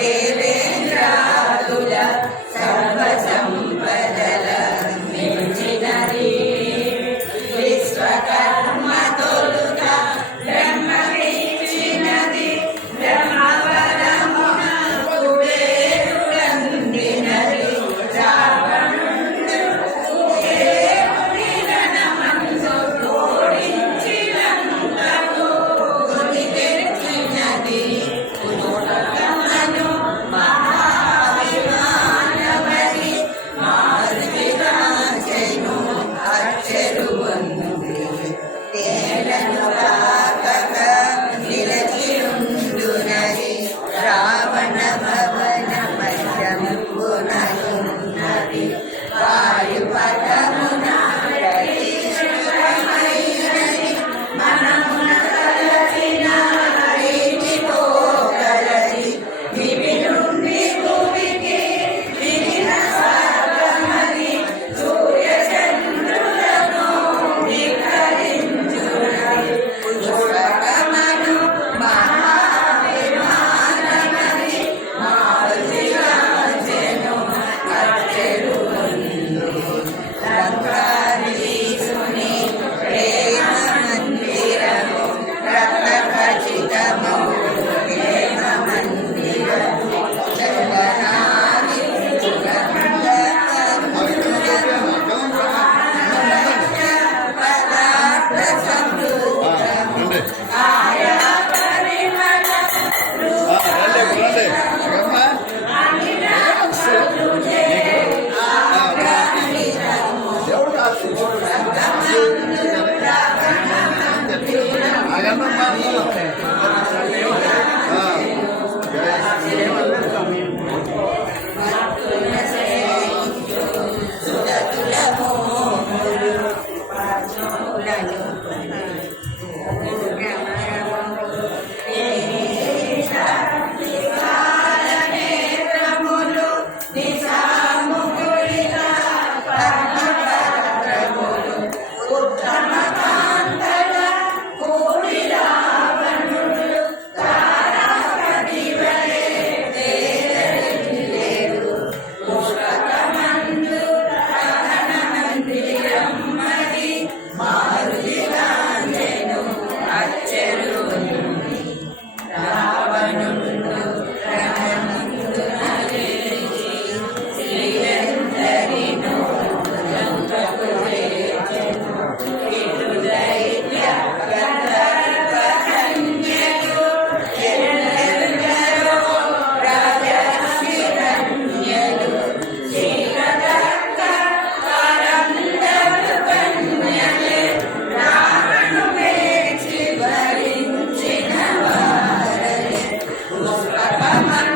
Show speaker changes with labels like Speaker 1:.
Speaker 1: దేవేంద్రాదుల Sarva Amen.